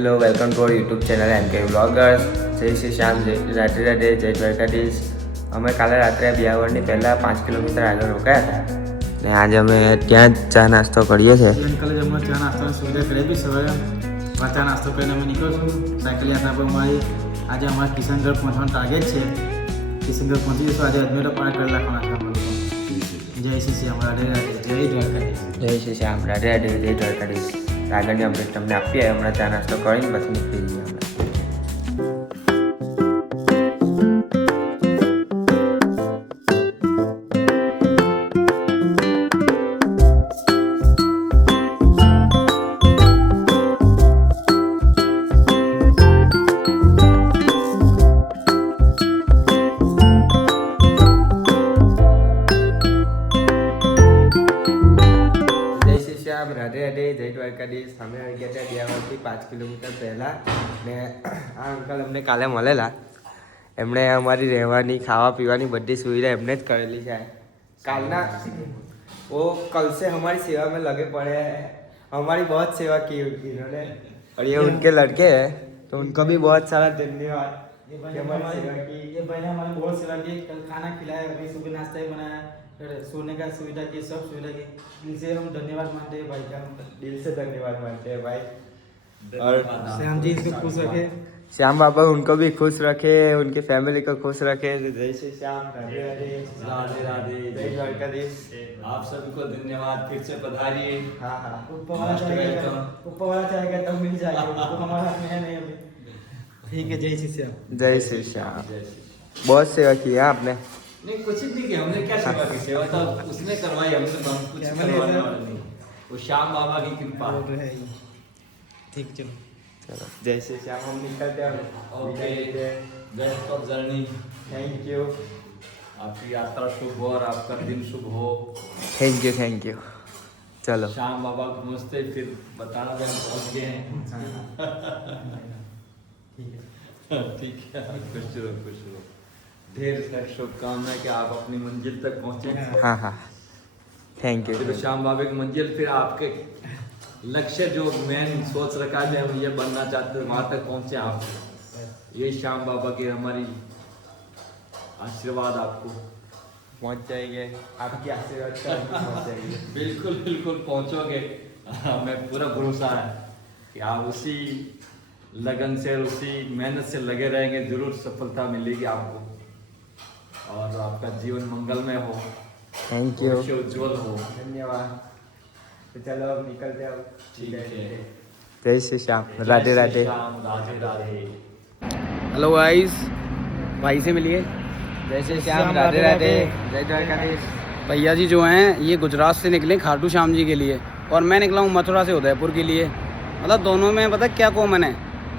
Hello welcome to our YouTube channel M K vloggers. જય શ્રી શ્યામ, જય રાધે રાધે, જય દ્વારકાધીશ. અમે કાલે રાત્રે બિયાવળની પહેલાં 5 કિલોમીટર આગળ રોકાયા હતા ને આજે અમે ત્યાં જ ચા નાસ્તો કરીએ છીએ. અંકલે જ અમે ચા નાસ્તાની સુવિધા કરી આપી. સવારે ચા નાસ્તો કરીને અમે નીકળશું સાયકલ યાત્રા પર. અમારી આજે અમારા કિશનગઢ પહોંચવાનું ટાર્ગેટ છે. કિશનગઢ પહોંચી જઈશું. આજે અજમેર પાર કરી નાખવાના છે અમે લોકો. જય શ્રી શ્યામ, રાધે રાધે, જય દ્વારકાધીશ. જય શ્રી શ્યામ, રાધે રાધે, જય દ્વારકાધીશ. આગળની અપડેટ તમને આપીએ. હમણાં ચા નાસ્તો કરીને પછી નીકળી જઈએ અમે. રાધે રાધે, જય દ્વારકાધીશ. અમે આવી ગયા હતા બિયાવળથી 5 કિલોમીટર પહેલાં ને આ અંકલ અમને કાલે મળેલા. એમણે અમારી રહેવાની, ખાવા પીવાની બધી સુવિધા એમને જ કરેલી છે. કાલના वो कल से हमारी सेवा में लगे पड़े हैं. हमारी बहुत सेवा की उनकी इन्होंने और ये उनके लड़के हैं तो उनको भी बहुत सारा धन्यवाद. ये भाई ने हमारी बहुत सेवा की. कल खाना खिलाया, अभी सुबह नाश्ता ही बनाया, सोने का सुविधा की, सब सुविधा की. दिल से हम धन्यवाद मानते हैं भाई का. दिल से धन्यवाद मानते हैं भाई. और श्याम जी इसको खुश रखे, श्याम बाबा उनको भी खुश रखे, उनकी फैमिली को खुश रखे. जय श्री श्याम, राधे राधे, राधे राधे, जय द्वारकाधीश. आप सभी को धन्यवाद. फिर से पधारिए. हाँ हाँ, ऊपर वाला चाहेगा तब मिल जाएगा. वो हमारे हाथ में है नहीं अभी. ठीक है, जय श्री श्याम. जय श्री श्याम. बहुत सेवा की है आपने. नहीं, कुछ नहीं किया हमने. क्या सेवा की? सेवा तो उसने करवाई, हमने तो हम कुछ करवाने वाले नहीं. वो श्याम बाबा की कृपा. वो तो है ही. ठीक, चलो चलो, जय श्री श्याम. हम निकलते हैं. Okay, best of journey. Thank you, आपकी यात्रा शुभ हो और आपका दिन शुभ हो. Thank you, thank you. चलो, श्याम बाबा को पहुँचते फिर बताना भी हम पहुँच गए हैं. ठीक है, खुश रहो, खुश रहो. ढेर सारी शुभकामनाएं कि आप अपनी मंजिल तक पहुँचे. हाँ हाँ, थैंक यू. फिर श्याम बाबा की मंजिल, फिर आपके लक्ष्य जो मेन सोच रखा है हम ये बनना चाहते हैं, वहाँ तक पहुँचे आप. ये श्याम बाबा की हमारी आशीर्वाद आपको पहुँच जाएंगे. आपकी आशीर्वाद से हम पहुँच जाएंगे. बिल्कुल बिल्कुल पहुँचोगे. हमें पूरा भरोसा है कि आप उसी लगन से, उसी मेहनत से लगे रहेंगे, जरूर सफलता मिलेगी आपको और आपका जीवन मंगलमय हो, थैंक यू, भविष्य उज्जवल हो. धन्यवाद. तो चलो अब निकलते हैं. ठीक है. जय श्री श्याम, राधे राधे. राधे राधे. हेलो गाइस, भाई से मिलिए. जय श्री श्याम, राधे राधे, जय द्वारकाधीश. भैया जी जो हैं ये गुजरात से निकले खाटू श्याम जी के लिए और मैं निकला हूँ मथुरा से उदयपुर के लिए. मतलब दोनों में पता क्या कॉमन है?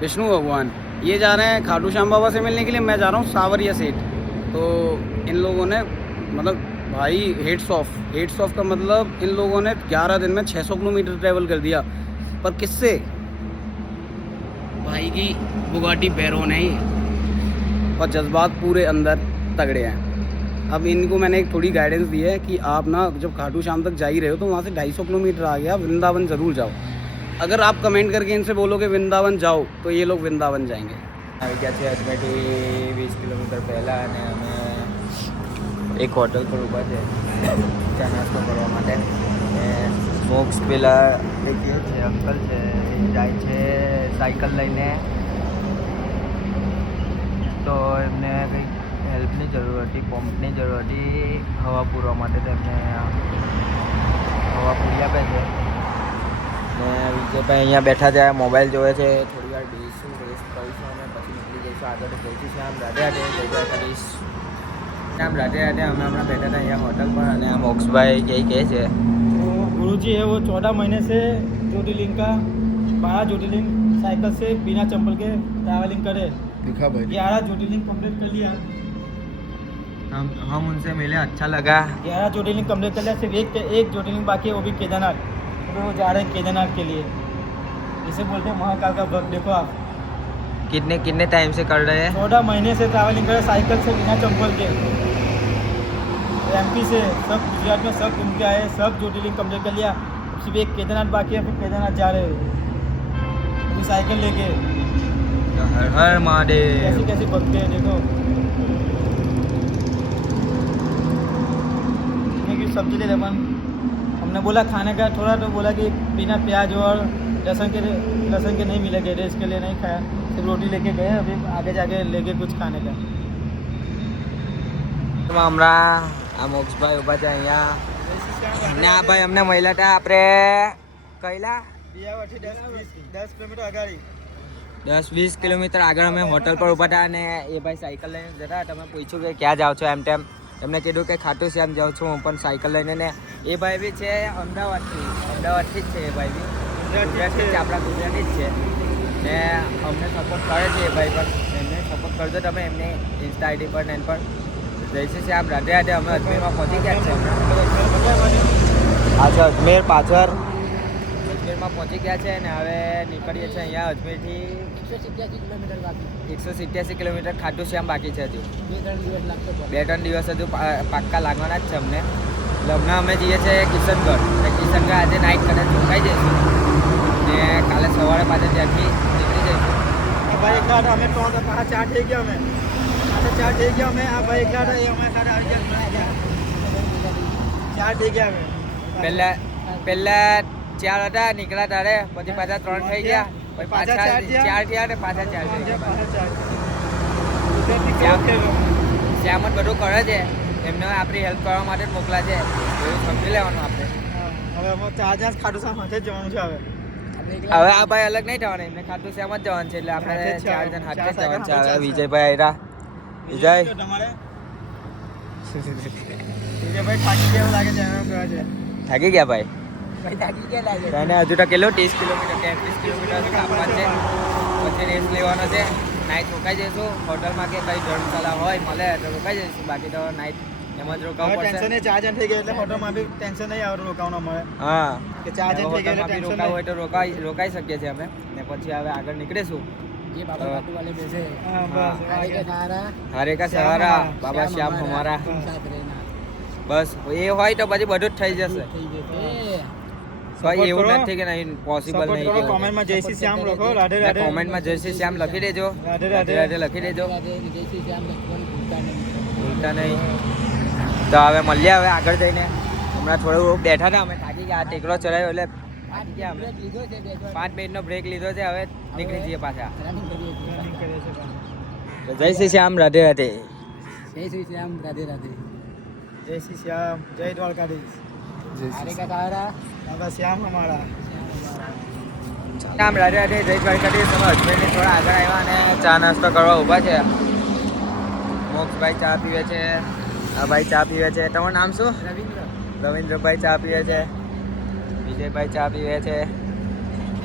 विष्णु भगवान. ये जा रहे हैं खाटू श्याम बाबा से मिलने के लिए, मैं जा रहा हूँ सावरिया सेठ. तो इन लोगों ने मतलब भाई हेड्स ऑफ का मतलब इन लोगों ने 11 दिन में 600 किलोमीटर ट्रैवल कर दिया. पर किससे? भाई की बुगाटी बैरोन है ये. और जज्बात पूरे अंदर तगड़े हैं. अब इनको मैंने एक थोड़ी गाइडेंस दी है कि आप ना जब खाटू श्याम तक जा ही रहे हो तो वहाँ से 250 किलोमीटर आ गया वृंदावन ज़रूर जाओ. अगर आप कमेंट करके इनसे बोलोगे वृंदावन जाओ तो ये लोग वृंदावन जाएंगे. આવી ગયા છે અજમેરથી 20 કિલોમીટર પહેલાં અને અમે એક હોટલ પર ઊભા છે ચા નાસ્તો કરવા માટે. મોક્ષ પેલા એક એ છે અંકલ છે, એ જાય છે સાયકલ લઈને. તો એમને કંઈક હેલ્પની જરૂર હતી, પંપની જરૂર હતી હવા પૂરવા માટે. તો એમને હવા પૂરી આપે છે ને વિજયભાઈ અહીંયા બેઠા છે, મોબાઈલ જોવે છે. થોડી વાર બેસીશું, રેસ્ટ કરીશું અને પછી નીકળી જઈશું આગળ. જઈશું શ્યામ, રાધે રાધે, જય દ્વારકાધીશ. શ્યામ, રાધે રાધે. અમે હમણાં બેઠા હતા અહીંયા હોટલ પર અને આ મોક્ષભાઈ કંઈ કહે છે. गुरु जी है वो 14 महीने से ज्योतिर्लिंग का 12 ज्योतिर्लिंग साइकिल से बिना चंपल के ट्रैवलिंग करे. दिखा भाई. 11 ज्योतिर्लिंग कंप्लीट कर लिया. हम उनसे मिले, अच्छा लगा. 11 ज्योतिर्लिंग कंप्लीट कर लिया. सिर्फ एक ज्योतिर्लिंग बाकी है, वो भी केदारनाथ. तो वो जा रहे हैं केदारनाथ के लिए. इसे बोलते हैं महाकाल का भक्त. देखो आप कितने टाइम से कर रहे हैं? 14 महीने से ट्रैवलिंग करे साइकिल से बिना चंपल के. एमपी से सब गुजरात में सब घूम के आए, सब ज्योतिर्लिंग कंप्लीट कर लिया. सिर्फ एक केदारनाथ बाकी है, फिर केदारनाथ जा रहे हैं. अभी साइकिल लेके તો હર હર મહાદેવ कैसी कैसी भगते हैं देखो की सब्जी ले अपन हमने बोला खाने का थोड़ा तो बोला कि बिना प्याज और लहसुन के नहीं मिलेगा तो इसके लिए नहीं खाया सिर्फ रोटी लेके गए अभी आगे जाके लेके कुछ खाने का તો હમણાં આ મોક્ષભાઈ ઊભા છે અહીંયા ને આ ભાઈ અમને મળ્યા હતા આપણે કઈલા 10 કિલોમીટર અગાડી 10-20 કિલોમીટર આગળ અમે હોટલ પર ઊભા હતા અને એ ભાઈ સાયકલ લઈને જતા હતા. તમે પૂછ્યું કે ક્યાં જાઓ છો એમ તેમ એમને કીધું કે ખાટુ શ્યામ જાઉં છું હું પણ સાયકલ લઈને ને એ ભાઈ બી છે અમદાવાદથી જ છે એ ભાઈ બી ગુજરાતી છે આપણા ગુજરાતી જ છે ને અમને સપોર્ટ કરે છે એ ભાઈ પણ એમને સપોર્ટ કરજો તમે એમને ઇન્સ્ટા આઈડી પર ને એમ પર જય શ્રી શ્યામ રાધે રાધે. અમે અજમેરમાં પહોંચી ગયા છે અચ્છા અજમેર પાછળ અજમેરમાં પહોંચી ગયા છે અને હવે નીકળીએ છીએ અહીંયા અજમેરથી 187 કિલોમીટર ખાટુ શ્યામ બાકી છે હજુ 2-3 દિવસ હજુ પાક્કા લાગવાના જ છે અમને. એટલે હમણાં અમે જઈએ છીએ કિશનગઢ આજે નાઇટ કદાચ રોકાઈ જઈશું ને કાલે સવારે પાછા ત્યાંથી નીકળી જઈશું. ભાઈ એકલા અમે 4 થઈ ગયા અમે 4 થઈ ગયા અમે આ ભાઈ એકલા એ અમે 4 થઈ ગયા અમે પહેલા 4 હતા નીકળ્યા તારે પછી પાછા 3 થઈ ગયા પછી પાછા 4 થયા ને પાછા 4 થઈ ગયા. શ્યામ જ બધું કરે છે એમને આપણી હેલ્પ કરવા માટે જ મોકલા છે એવું સમજી લેવાનું આપણે. હવે અમે 4 જણ ખાટુ શ્યામ સાથે જ જવાનું છે હવે આ ભાઈ અલગ નહીં થવાના એમને ખાટુ શ્યામ જ જવાનું છે એટલે આપણે 4 જણ હાથે જ જવાનું છે. હવે વિજયભાઈ આવ્યા વિજય તમારે વિજયભાઈ થાકી ગયા એવું લાગે છે એમ કહે છે થાકી ગયા ભાઈ એને હજુ તો કેટલું 30 કિલોમીટર 33 કિલોમીટર હજુ કાપવા છે પછી રેસ્ટ લેવાનો છે. નાઇટ રોકાઈ જઈશું હોટલમાં કે કઈ ધર્મશાળા હોય મળે તો રોકાઈ જઈશું બાકી તો નાઇટ એમ જ રોકાવું પડશે. ટેન્શન નહીં 4 જણ થઈ ગયા એટલે હોટલમાં બી ટેન્શન નહીં આવે રોકાવાનું મળે હા કે 4 જણ થઈ ગયા એટલે ટેન્શન રોકાવું હોય તો રોકાઈ શકીએ છીએ અમે ને પછી હવે આગળ નીકળીશું. ये बाबा खाटू वाले पैसे હા બસ आगे का सहारा હારે કા સહારા બાબા શ્યામ હમારા तुम साथ रहना બસ એ હોય તો પછી બધું જ થઈ જશે. થઈ જશે કોઈ એવું નથી કે નહીં પોસિબલ નહીં કે કોમેન્ટમાં જય શ્રી શ્યામ લખો રાધે રાધે કોમેન્ટમાં જય શ્રી શ્યામ લખી દેજો રાધે રાધે રાધે લખી દેજો રાધે જય શ્રી શ્યામ લખવાનું ભૂલતા નહીં ભૂલતા નહીં. તો હવે મળીએ હવે આગળ જઈને. હમણાં થોડું બેઠા હતા અમે થાકી ગયા ટેકરો ચડાવ્યો એટલે થાકી ગયા અમે. લીધો છે બે 5 મિનિટનો બ્રેક લીધો છે હવે નીકળી જઈએ પાછા. રનિંગ કરીએ છીએ રનિંગ કરે છે પણ. તો જય શ્રી શ્યામ રાધે રાધે. જય શ્રી શ્યામ રાધે રાધે જય શ્રી શ્યામ જય દ્વારકાધીશ आगे का सहारा બાબા શ્યામ અમારા શ્યામ રાધે રાધે જય દ્વારકાધીશ. અમે અજમેરથી થોડા આગળ આવ્યા અને ચા નાસ્તો કરવા ઊભા છે. મોક્ષભાઈ ચા પીવે છે આ ભાઈ ચા પીવે છે. તમારું નામ શું? રવિન્દ્રભાઈ ચા પીવે છે વિજયભાઈ ચા પીવે છે.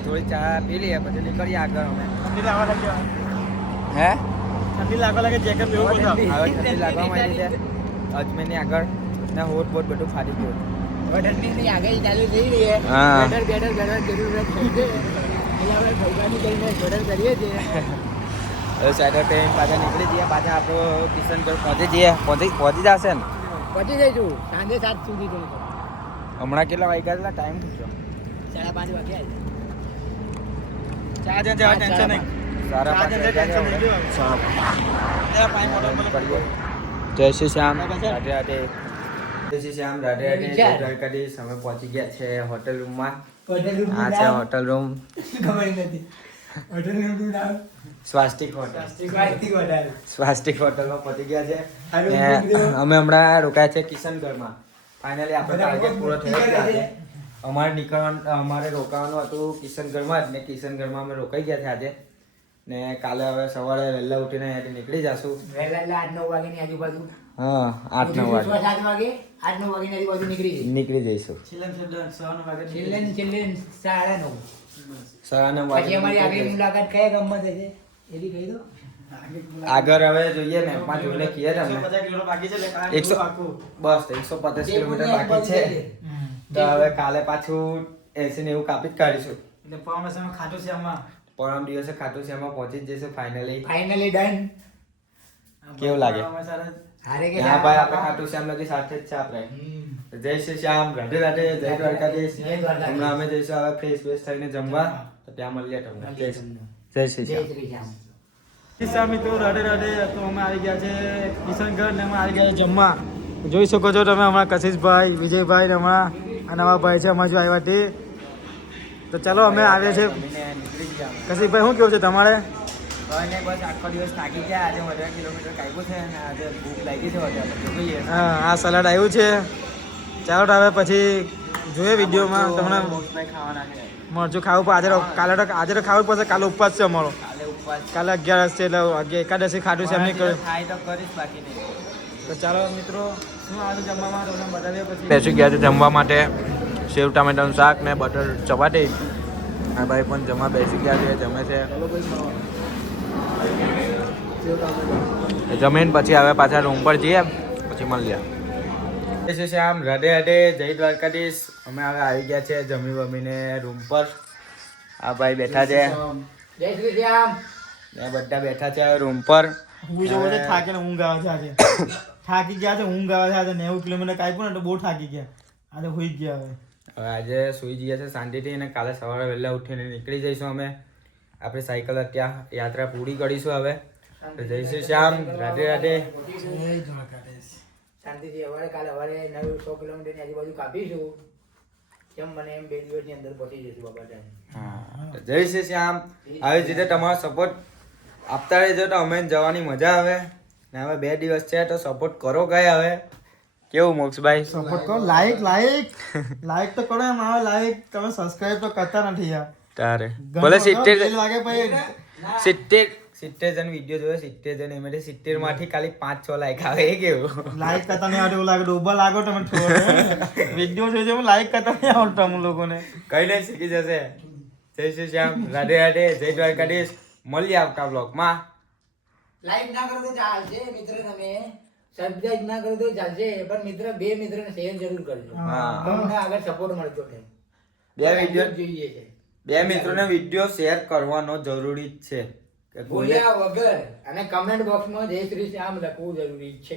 થોડી ચા પી લઈએ પછી નીકળીએ આગળ અમે. ઠંડી લાગવા લાગે હે ઠંડી લાગવા લાગે જેકેટ લેવું પડશે હવે ઠંડી લાગવા માંડી છે અજમેરની આગળ ને હોટ બોટ બધું ફાટી ગયું. હવે ઠંડીની આગાહી ચાલુ થઈ રહી છે હા. બેટર જરૂરત થઈ છે એટલે આપણે ભગવાનની કરીને જોડર કરીએ છીએ હવે સાઈડર ટ્રેન પાછા નીકળી જઈએ પાછા આપણો કિશનગઢ પહોંચી જશે ને. પહોંચી જઈશું સાંજે 7 સુધી તો હમણાં કેટલા વાગ્યા એટલા ટાઈમ થઈ ગયો 5:30 વાગ્યા 4 જણ જેવા ટેન્શન નહીં સારા ચાર જણ ટેન્શન નહીં લેવાનું. ત્યાં પાણી મોટર પર જય શ્રી શ્યામ રાધે રાધે. જય શ્રી શ્યામ રાધે રાધે જય દ્વારકાધીશ. અમે પહોંચી ગયા છે હોટલ રૂમમાં. આ છે hotel room Swastik hotel. Swastik હોટલમાં પહોંચી ગયા છે ને અમે હમણાં રોકાયા છે કિશનગઢમાં. ફાઇનલી આપણો ટાર્ગેટ પૂરો થઈ ગયો આજે. અમારે રોકાવાનું હતું કિશનગઢમાં જ ને કિશનગઢમાં અમે રોકાઈ ગયા છે આજે ને કાલે હવે સવારે વહેલા ઉઠીને અહીંયાથી નીકળી જશું. વહેલા એટલે 8-9 વાગ્યાની આજુબાજુ હા 8-9 વાગે 7 વાગે 8-9 વાગ્યાની આજુબાજુ નીકળી જઈશું. છેલ્લે 9 9:30 પછી અમારી આગલી વાગે મુલાકાત કયા ગામમાં થશે એ બી કહી દો આગળ હવે જોઈએ મેપમાં જોઈને કહીએ તમને 50 કિલો બાકી છે એટલે કાલે 100 આખું. બસ 150 કિલોમીટર બાકી છે તો હવે કાલે પાછું 80-90 કાપી જ કાઢીશું. એટલે ફોર્મેશનમાં ખાટું છે આમાં પરમ દિવસે ખાટુ શ્યામમાં પહોંચી જ જઈશું ફાઇનલી. ફાઇનલી ડન કેવું લાગે? હારે કે હા ભાઈ આપણે ખાટુ શ્યામ લગી સાથે જ છે આપણે. જય શ્રી શ્યામ રાધે રાધે જય દ્વારકાધીશ. જય દ્વારકાધીશ. હમણાં અમે જઈશું હવે ફ્રેશ થઈને જમવા તો ત્યાં મળીએ તમને જય શ્રી શ્યામ. કિસ્સા મિત્રો રાધે રાધે. તો અમે આવી ગયા છે કિશનગઢ ને અમે આવી ગયા છે જમવા. જોઈ શકો છો તમે હમણાં કશિશભાઈ, વિજયભાઈ ને હમણાં આ નવા ભાઈ છે અમારા જો આવ્યા તે. તો ચાલો અમે આવ્યા છે. કશિશભાઈ શું કેવું છે તમારે? અને બસ આખો દિવસ થાકી ગયા. આજે 18 કિલોમીટર કાપ્યું છે અને આજે ભૂખ લાગી છે વધારે. જોઈએ હા, આ સલાડ આવ્યું છે. ચાલો તો હવે પછી જોઈએ વિડીયોમાં તમને ખાવાના છે. મરચું ખાવું પડે. આજે તો ખાવું પડશે. કાલે ઉપવાસ છે અમારો. કાલે ઉપવાસ કાલે 11 છે એટલે એકાદશી ખાધું છે એમની કર્યું. થાય તો કરીશ, બાકી નહીં. તો ચાલો મિત્રો શું આવે છે જમવામાં તમને બતાવીએ પછી. બેસી ગયા છે જમવા માટે. સેવ ટામેટાનું શાક ને બટર ચપાટી. આ ભાઈ પણ જમવા બેસી ગયા છે, જમે છે. જમીન પછી હવે પાછા રૂમ પર જઈએ, પછી મળીએ. જય શ્રી શ્યામ, રાધે રાધે, જય દ્વારકાધીશ. અમે હવે આવી ગયા છે જમી વમીને રૂમ પર. આ ભાઈ બેઠા છે. જય શ્રી શ્યામ. ને બધા બેઠા છે રૂમ પર. હું જો બધે થાકીને ઊંઘ આવે છે આજે. થાકી ગયા છે, ઊંઘ આવે છે આજે. 90 કિલોમીટર કાપ્યું ને તો બહુ થાકી ગયા. આજે હોઈ ગયા હવે. હવે આજે સુઈ જઈએ છે શાંતિથી અને કાલે સવારે વહેલા ઉઠીને નીકળી જઈશું અમે. આપણે સાયકલ ત્યાં યાત્રા પૂરી કરીશું હવે. તો જય શ્રી શ્યામ, રાધે રાધે. શાંતિથી હવારે કાલે હવારે 100 કિલોમીટરની આજુબાજુ કાપીશું. કેમ મને એમ 2 દિવસની અંદર પહોંચી જશું બાબા ટાઈમ. હા, તો જય શ્રી શ્યામ. આવી જ રીતે તમારો સપોર્ટ આપતા રહેજો તો અમે જવાની મજા આવે. ને હવે 2 દિવસ છે તો સપોર્ટ કરો કઈ હવે. કેવું મોક્ષભાઈ? સપોર્ટ કરો. લાઈક તો કરો. એમ આવે લાઈક. તમે સબસ્ક્રાઇબ તો કરતા નથી યાર. તારે ભલે 70 વાગે પછી 70 જણ વિડીયો જોયો. 70 જણ એમાંથી 70 માંથી ખાલી 5-6 લાઈક આવે. એ કેવું? લાઈક કરતા નહીં આવડે એવું લાગે. ડોબા લાગો તમે થોડો. વિડીયો જોઈ છે લાઈક કરતા નહીં આવડતું અમુક લોકોને. કઈ નહીં, શીખી જશે. જય શ્રી શ્યામ, રાધે રાધે, જય દ્વારકાધીશ. મળીએ આવતા બ્લોગમાં. લાઈક ના કરો તો ચાલશે મિત્ર. તમે સબસ્ક્રાઇબ ના કરો તો ચાલશે, પણ મિત્ર 2 મિત્રને શેર જરૂર કરજો. હા, તમને આગળ સપોર્ટ મળતો રહે. 2 વિડીયો જોઈએ છે. 2 મિત્રોને વિડીયો શેર કરવાનો જરૂરી જ છે. કે બોલ્યા વગર અને કમેન્ટ બોક્સમાં જય શ્રી શ્યામ લખવું જરૂરી છે.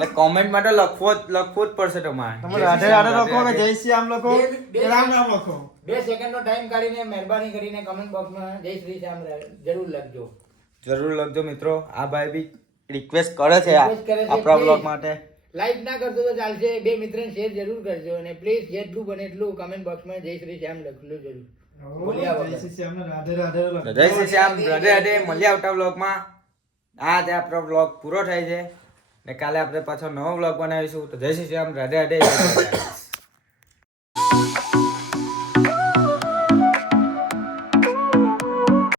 ને કોમેન્ટમાં તો લખવું જ પડશે તમારે. તમે રાધે રાધે લખો કે જય શ્રી રામ લખો કે રામ રામ લખો. 2 સેકન્ડનો ટાઈમ કાઢીને મહેરબાની કરીને કમેન્ટ બોક્સમાં જય શ્રી શ્યામ જરૂર લખજો. જરૂર લખજો મિત્રો. આ ભાઈ બી રિક્વેસ્ટ કરે છે Request કરે છે, આપણા બ્લોગ please. માટે. લાઈક ના કરતો તો ચાલશે, 2 મિત્રને શેર જરૂર કરજો અને પ્લીઝ જેટલું બને એટલું કમેન્ટ બોક્સમાં જય શ્રી શ્યામ લખલું જરૂર. બોલ્યા જય વગર. શ્રી શ્યામ ને રાધે રાધે લખો. તો જય શ્રી શ્યામ, રાધે રાધે. મળીએ આવતા બ્લોગમાં. આ જ આપણો બ્લોગ પૂરો થાય છે ને કાલે આપણે પાછો નવો બ્લોગ બનાવીશું. તો જય શ્રી શ્યામ, રાધે રાધે, જય દ્વારકાધીશ.